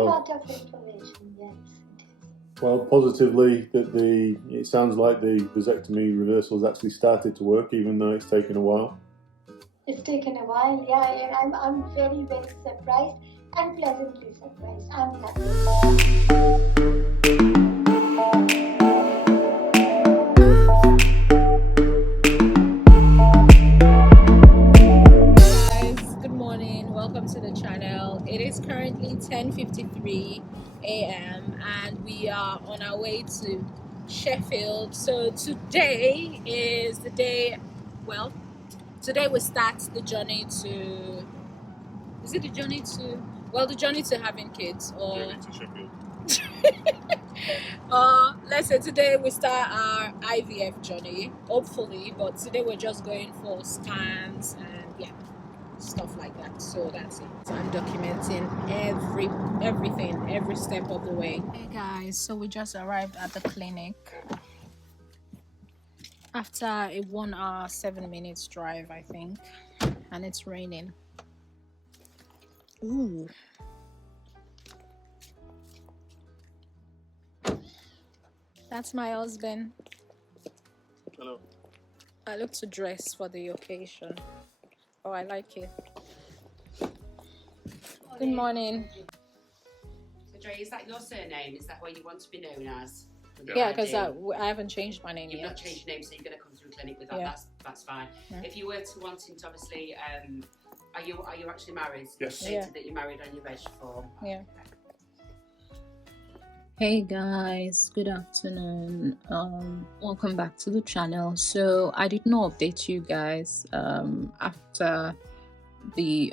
a lot of information, yes. Well, positively, it sounds like the vasectomy reversal has actually started to work, even though it's taken a while. It's taken a while, yeah, and I'm very, very surprised and pleasantly surprised. I'm happy. Welcome to the channel. It is currently 10:53 a.m. and we are on our way to Sheffield. So today is the day, well, today we start the journey to, is it the journey to, well, the journey to having kids, or journey to Sheffield. Let's say today we start our IVF journey, hopefully, but today we're just going for scans and yeah, stuff like that. So that's it. So I'm documenting everything, every step of the way. Hey guys, so we just arrived at the clinic after a 1 hour 7 minutes drive, I think, and it's raining. Ooh. That's my husband. Hello. I look to dress for the occasion. Oh, I like it. Good morning. So, Joy, is that your surname? Is that what you want to be known as? Yeah, because I haven't changed my name yet. You've not changed your name, so you're going to come through clinic with that. Yeah. That's fine. Yeah. If you were to wanting to, obviously, are you actually married? Yes. Stated that you're married on your reg form. Yeah. Hey guys, good afternoon. Welcome back to the channel. So I did not update you guys after the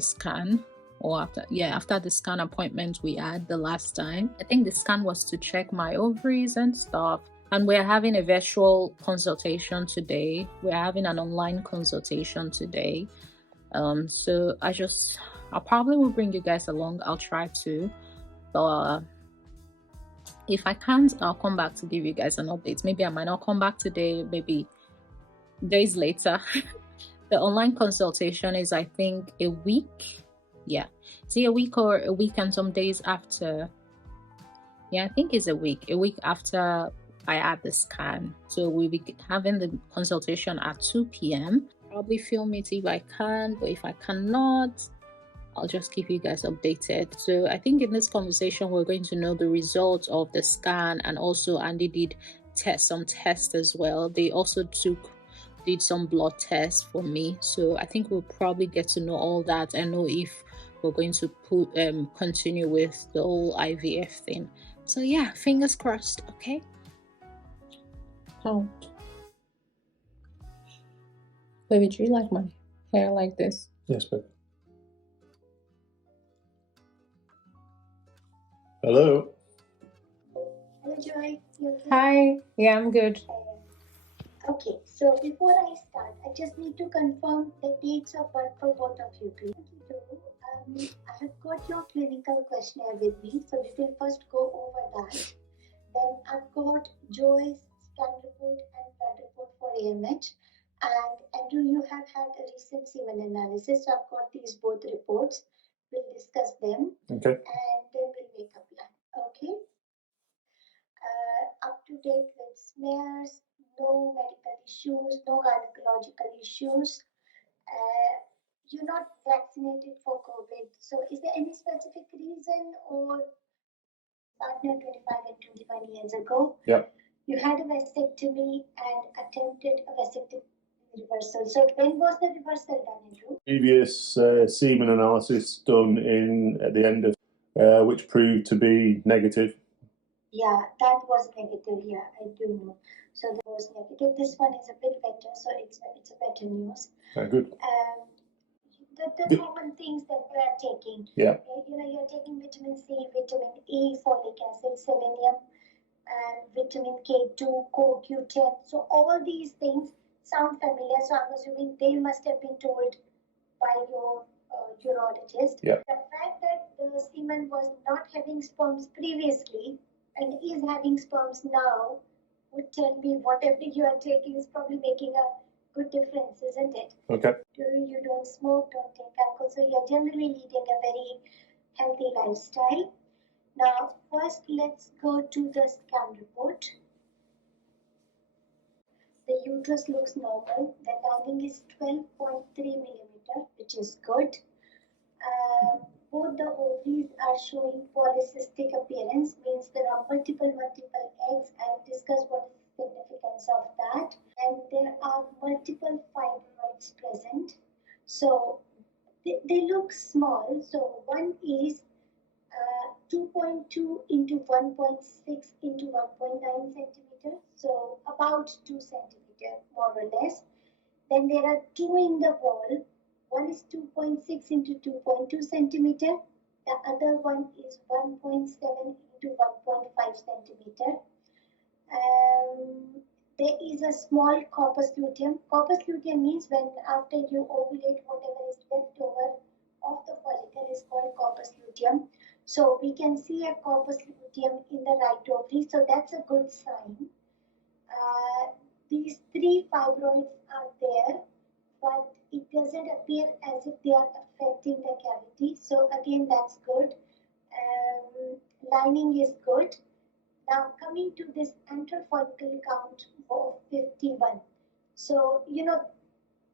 scan, or after the scan appointment we had the last time. I think the scan was to check my ovaries and stuff, and we're having a virtual consultation today. We're having an online consultation today. So I probably will bring you guys along. I'll try to, but if I can't, I'll come back to give you guys an update. Maybe I might not come back today, maybe days later. The online consultation is, I think, a week. Yeah, see, a week or a week and some days after. Yeah, I think it's a week after I had the scan. So we'll be having the consultation at 2 p.m. Probably film it if I can, but if I cannot, I'll just keep you guys updated. So I think in this conversation we're going to know the results of the scan, and also Andy did some tests as well. They also did some blood tests for me. So I think we'll probably get to know all that and know if we're going to continue with the whole IVF thing. So yeah, fingers crossed. Okay. Oh, baby, do you like my hair like this? Yes, baby. Hello. Hello, Joy. You okay? Hi. Yeah, I'm good. Okay, so before I start, I just need to confirm the dates of birth for both of you, please. I have got your clinical questionnaire with me, so we will first go over that. Then I've got Joy's scan report and blood report for AMH. And Andrew, you have had a recent semen analysis, so I've got these both reports. We'll discuss them. Okay. And then we'll make a plan. Okay. Up to date with smears, no medical issues, no gynecological issues. You're not vaccinated for COVID. So is there any specific reason, or partner 25 and 21 years ago? Yeah. You had a vasectomy and attempted a vasectomy reversal. So when was the reversal done, Andrew? Previous semen analysis done at the end of which proved to be negative. Yeah, that was negative. Yeah, I do know. So that was negative. This one is a bit better, so it's a better news. Good. The common things that we are taking. Yeah. You're taking vitamin C, vitamin E, folic acid, selenium, and vitamin K2, CoQ10. So all these things sound familiar. So I'm assuming they must have been told by your urologist. Yeah. The fact that the semen was not having sperms previously and is having sperms now would tell me whatever you are taking is probably making a good difference, isn't it? Okay. You don't smoke, don't take alcohol, so you're generally leading a very healthy lifestyle. Now, first let's go to the scan report. The uterus looks normal. The lining is 12.3 millimeter, which is good. Both the ovaries are showing polycystic appearance, means there are multiple eggs. I'll discuss what is the significance of that. And there are multiple fibroids present. So they look small. So one is 2.2 into 1.6 into 1.9 centimeter. So about 2 centimeter more or less. Then there are two in the wall. One is 2.6 into 2.2 centimeter. The other one is 1.7 into 1.5 centimeter. There is a small corpus luteum. Corpus luteum means when after you ovulate, whatever is left over of the follicle is called corpus luteum. So we can see a corpus luteum in the right ovary. So that's a good sign. These three fibroids are there, but it doesn't appear as if they are affecting the cavity. So again, that's good. Lining is good. Now coming to this antral follicle count of 51. So,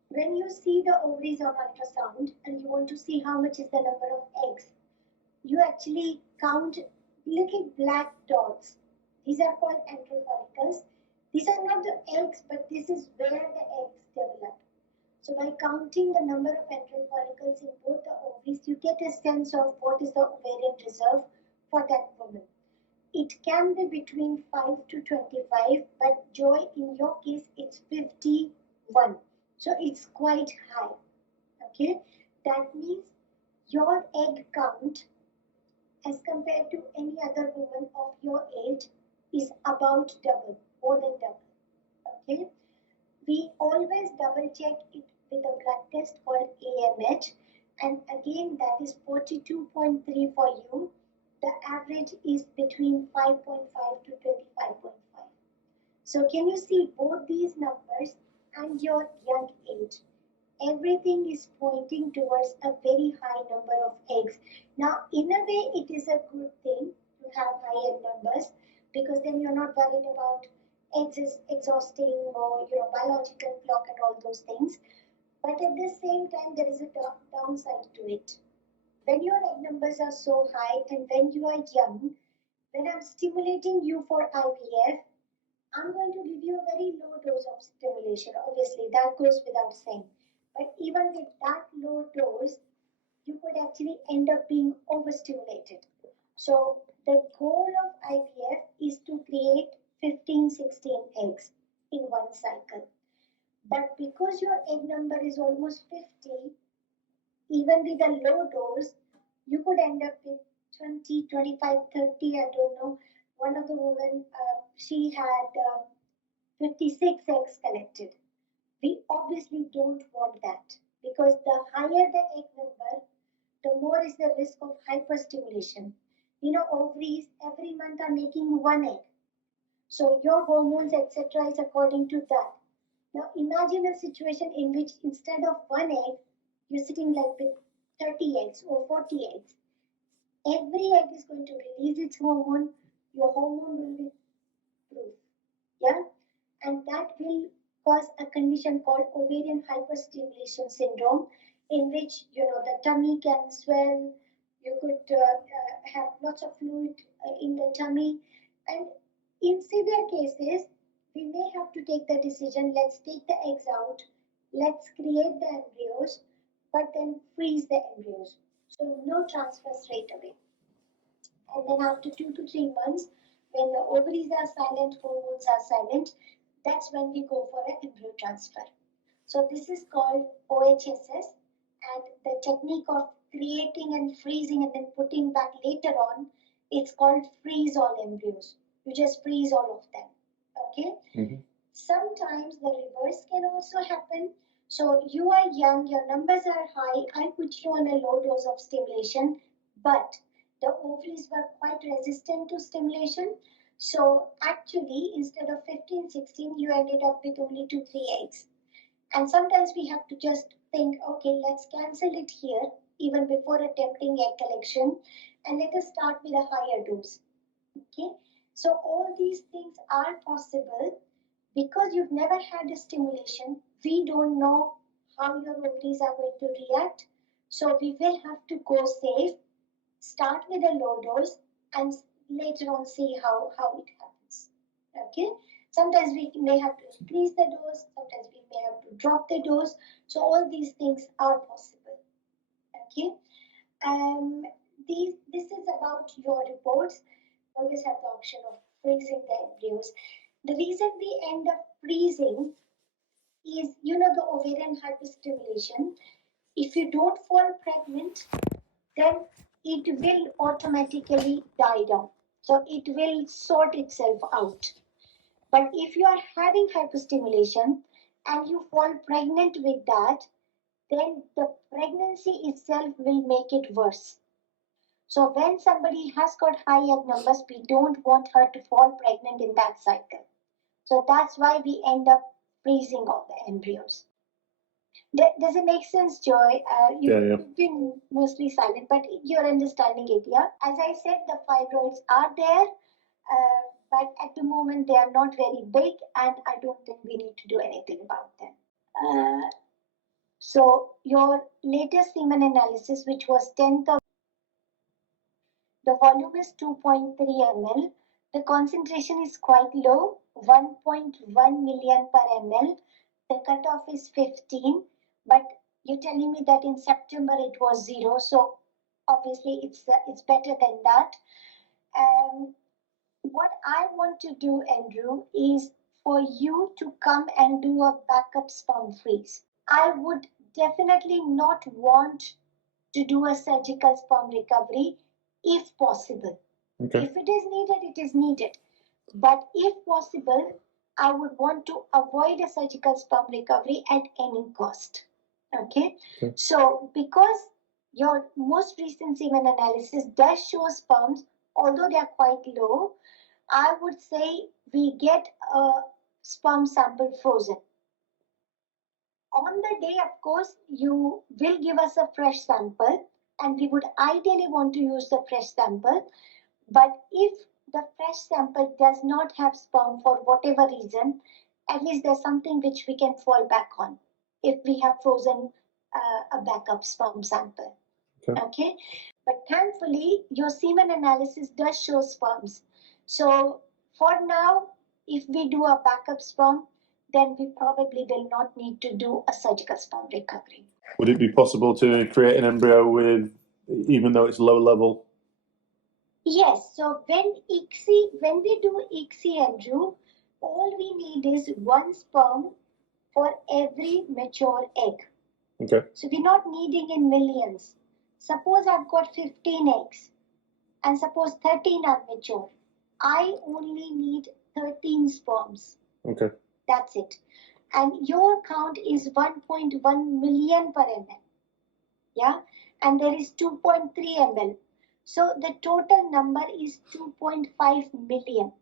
when you see the ovaries on ultrasound and you want to see how much is the number of eggs, you actually count little black dots. These are called antral follicles. These are not the eggs, but this is where the eggs develop. So by counting the number of antral follicles in both the ovaries, you get a sense of what is the ovarian reserve for that woman. It can be between 5 to 25, but Joy, in your case, it's 51. So it's quite high. Okay, that means your egg count as compared to any other woman of your age is about double, more than double. Okay, we always double check it with a blood test called AMH, and again that is 42.3 for you. The average is between 5.5 to 25.5. So can you see both these numbers and your young age? Everything is pointing towards a very high number of eggs. Now, in a way, it is a good thing to have higher numbers because then you're not worried about eggs exhausting or biological clock and all those things. But at the same time, there is a downside to it. When your egg numbers are so high and when you are young, when I'm stimulating you for IVF, I'm going to give you a very low dose of stimulation. Obviously, that goes without saying. But even with that low dose, you could actually end up being overstimulated. So the goal of IVF is to create 15, 16 eggs in one cycle. But because your egg number is almost 50, even with a low dose, you could end up with 20, 25, 30, I don't know. One of the women, she had 56 eggs collected. We obviously don't want that because the higher the egg number, the more is the risk of hyperstimulation. Ovaries every month are making one egg. So your hormones, etc., is according to that. Now imagine a situation in which instead of one egg, you're sitting like with 30 eggs or 40 eggs. Every egg is going to release its hormone. Your hormone will be proof. Yeah? And that will cause a condition called ovarian hyperstimulation syndrome, in which the tummy can swell. You could have lots of fluid in the tummy, and in severe cases, we may have to take the decision: let's take the eggs out, let's create the embryos, but then freeze the embryos. So no transfer straight away. And then after 2 to 3 months, when the ovaries are silent, hormones are silent, that's when we go for an embryo transfer. So this is called OHSS, and the technique of creating and freezing and then putting back later on, it's called freeze all embryos. You just freeze all of them. Okay? Mm-hmm. Sometimes the reverse can also happen. So you are young, your numbers are high, I put you on a low dose of stimulation, but the ovaries were quite resistant to stimulation. So actually, instead of 15, 16, you ended up with only 2, 3 eggs. And sometimes we have to just think, okay, let's cancel it here. even before attempting egg collection. And let us start with a higher dose. Okay, so all these things are possible because you've never had a stimulation. We don't know how your ovaries are going to react. So we will have to go safe, start with a low dose, and later on see how it happens. Okay, sometimes we may have to increase the dose, sometimes we may have to drop the dose. So all these things are possible. Okay, this is about your reports. Always have the option of freezing the embryos. The reason we end up freezing is, the ovarian hyperstimulation. If you don't fall pregnant, then it will automatically die down. So it will sort itself out. But if you are having hyperstimulation and you fall pregnant with that, then the pregnancy itself will make it worse. So when somebody has got high egg numbers, we don't want her to fall pregnant in that cycle. So that's why we end up freezing all the embryos. Does it make sense, Joy? You've been mostly silent, but you're understanding it, yeah? As I said, the fibroids are there, but at the moment they are not very big, and I don't think we need to do anything about them. So your latest semen analysis, which was 10th of, the volume is 2.3 ml. The concentration is quite low, 1.1 million per ml. The cutoff is 15, but you're telling me that in September it was 0, so obviously it's better than that. What I want to do, Andrew, is for you to come and do a backup sperm freeze. I would definitely not want to do a surgical sperm recovery if possible. Okay. If it is needed, it is needed. But if possible, I would want to avoid a surgical sperm recovery at any cost. Okay? So because your most recent semen analysis does show sperms, although they are quite low, I would say we get a sperm sample frozen. On the day, of course, you will give us a fresh sample, and we would ideally want to use the fresh sample. But if the fresh sample does not have sperm for whatever reason, at least there's something which we can fall back on if we have frozen a backup sperm sample. Okay? But thankfully, your semen analysis does show sperms. So for now, if we do a backup sperm, then we probably will not need to do a surgical sperm recovery. Would it be possible to create an embryo with, even though it's low level? Yes. So when we do ICSI, Andrew, all we need is one sperm for every mature egg. Okay. So we're not needing in millions. Suppose I've got 15 eggs, and suppose 13 are mature. I only need 13 sperms. Okay. That's it. And your count is 1.1 million per ml. Yeah? And there is 2.3 ml. So the total number is 2.5 million.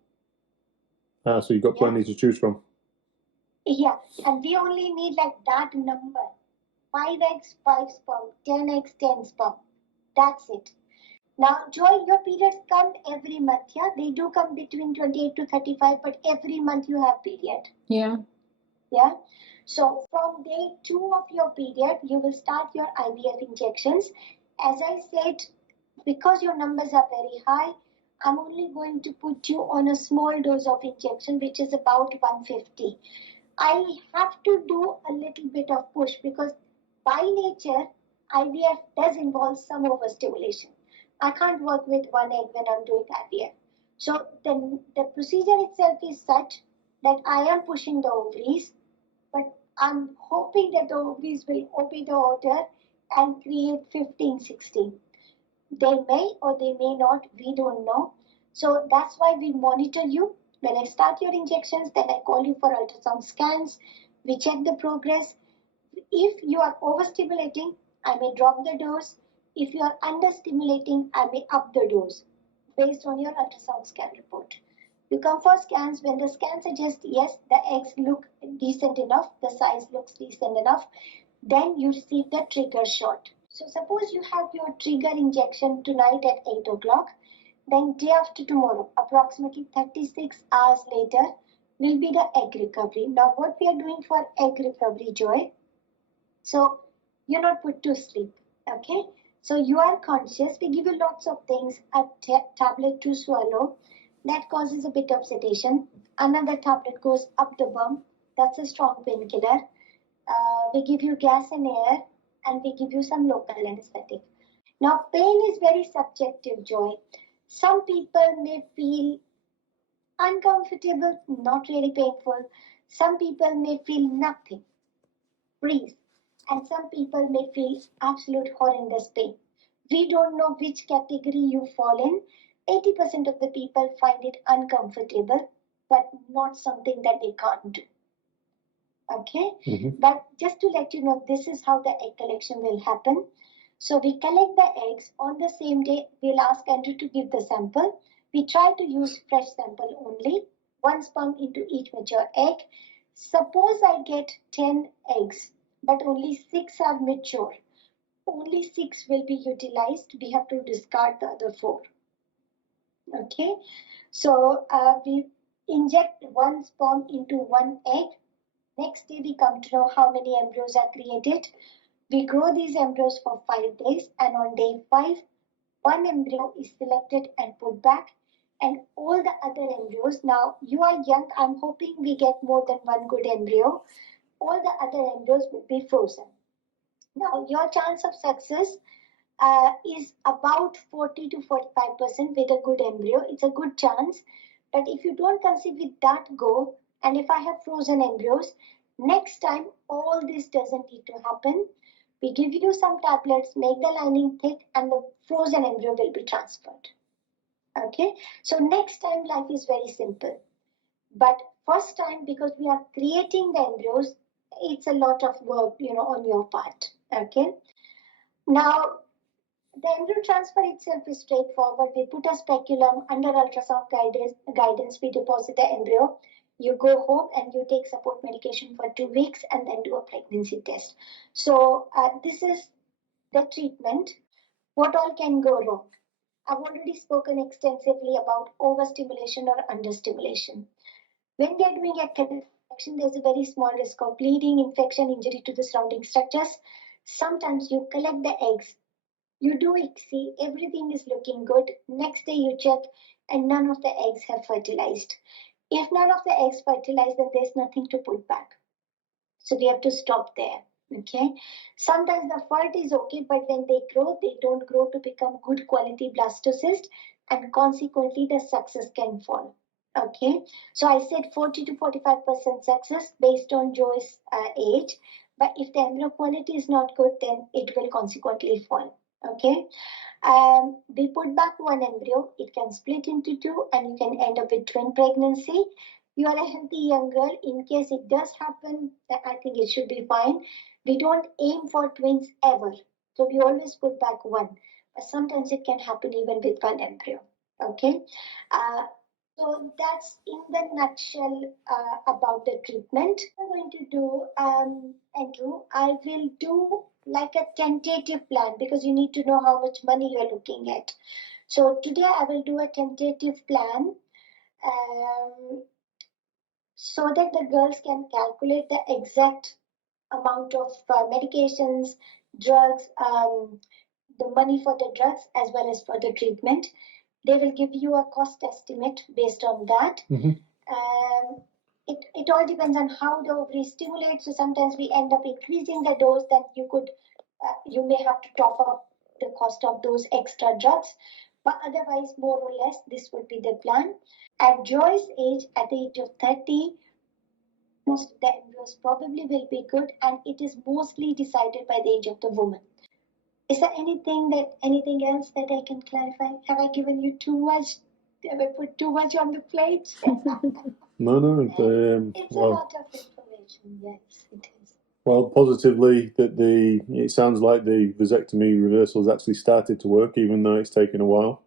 So you've got plenty to choose from. Yeah. And we only need like that number. 5 eggs, 5 sperm. 10 eggs, 10 sperm. That's it. Now, Joy, your periods come every month, yeah? They do come between 28 to 35, but every month you have period. Yeah. Yeah? So, from day 2 of your period, you will start your IVF injections. As I said, because your numbers are very high, I'm only going to put you on a small dose of injection, which is about 150. I have to do a little bit of push because by nature, IVF does involve some overstimulation. I can't work with one egg when I'm doing IVF. So the procedure itself is such that I am pushing the ovaries, but I'm hoping that the ovaries will obey the order and create 15, 16. They may or they may not, we don't know. So that's why we monitor you. When I start your injections, then I call you for ultrasound scans. We check the progress. If you are overstimulating, I may drop the dose. If you are understimulating, I may up the dose based on your ultrasound scan report. You come for scans. When the scan suggests, yes, the eggs look decent enough, the size looks decent enough, then you receive the trigger shot. So suppose you have your trigger injection tonight at 8 o'clock, then day after tomorrow, approximately 36 hours later, will be the egg recovery. Now what we are doing for egg recovery, Joy? So you're not put to sleep, okay? So you are conscious. We give you lots of things, a tablet to swallow. That causes a bit of sedation. Another tablet goes up the bum. That's a strong painkiller. We give you gas and air, and we give you some local anesthetic. Now, pain is very subjective, Joy. Some people may feel uncomfortable, not really painful. Some people may feel nothing, freeze. And some people may feel absolute horrendous pain. We don't know which category you fall in. 80% of the people find it uncomfortable, but not something that they can't do. Okay? But just to let you know, this is how the egg collection will happen. So we collect the eggs. On the same day, we'll ask Andrew to give the sample. We try to use fresh sample only. 1 sperm into each mature egg. Suppose I get 10 eggs, but only 6 are mature. Only 6 will be utilized. We have to discard the other 4. Okay? So we inject 1 sperm into 1 egg. Next day, we come to know how many embryos are created. We grow these embryos for 5 days, and on day 5, 1 embryo is selected and put back, and all the other embryos. Now, you are young. I'm hoping we get more than 1 good embryo. All the other embryos will be frozen. Now, your chance of success is about 40 to 45% with a good embryo. It's a good chance. But if you don't conceive with that, go. And if I have frozen embryos, next time all this doesn't need to happen. We give you some tablets, make the lining thick, and the frozen embryo will be transferred. Okay? So next time life is very simple. But first time, because we are creating the embryos, it's a lot of work, on your part. Okay? Now, the embryo transfer itself is straightforward. We put a speculum under ultrasound guidance. We deposit the embryo. You go home and you take support medication for 2 weeks and then do a pregnancy test. So this is the treatment. What all can go wrong? I've already spoken extensively about overstimulation or understimulation. When we are doing a collection, there's a very small risk of bleeding, infection, injury to the surrounding structures. Sometimes you collect the eggs. You do see everything is looking good. Next day you check and none of the eggs have fertilized. If none of the eggs fertilize, then there's nothing to put back. So we have to stop there. Okay. Sometimes the FERT is okay, but when they grow, they don't grow to become good quality blastocyst, and consequently the success can fall. Okay. So I said 40 to 45% success based on Joy's age. But if the embryo quality is not good, then it will consequently fall. Okay. We put back 1 embryo. It can split into 2 and you can end up with twin pregnancy. You are a healthy young girl. In case it does happen, I think it should be fine. We don't aim for twins ever. So we always put back 1. But sometimes it can happen even with 1 embryo. Okay. So that's in the nutshell about the treatment. I'm going to do, Andrew, I will do like a tentative plan because you need to know how much money you're looking at. So today I will do a tentative plan so that the girls can calculate the exact amount of medications, drugs, the money for the drugs as well as for the treatment. They will give you a cost estimate based on that. It all depends on how the ovary stimulates. So sometimes we end up increasing the dose that you may have to top up the cost of those extra drugs. But otherwise, more or less, this would be the plan. At Joy's age, at the age of 30, most of the embryos probably will be good, and it is mostly decided by the age of the woman. Is there anything else that I can clarify? Have I given you too much? Have I put too much on the plate? No. It's a lot of information. Yes, it is. Well, positively, it sounds like the vasectomy reversal has actually started to work, even though it's taken a while.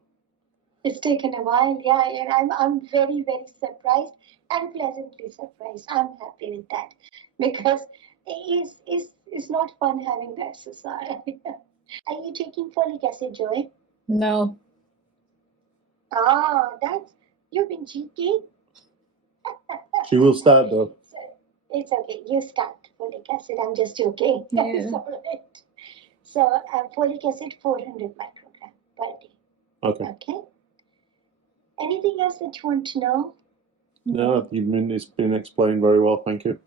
It's taken a while, yeah, and I'm very, very surprised and pleasantly surprised. I'm happy with that because it's not fun having the SSR. Are you taking folic acid, Joy? No. Oh, you've been cheeky. She will start though. It's okay. You start folic acid. I'm just joking. Yeah. It's all right. So folic acid 400 microgram per day. Okay. Okay. Anything else that you want to know? No, it's been explained very well. Thank you.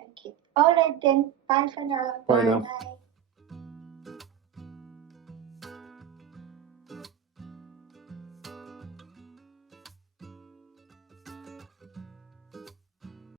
Okay. All right then. Bye for now. Bye now. Bye.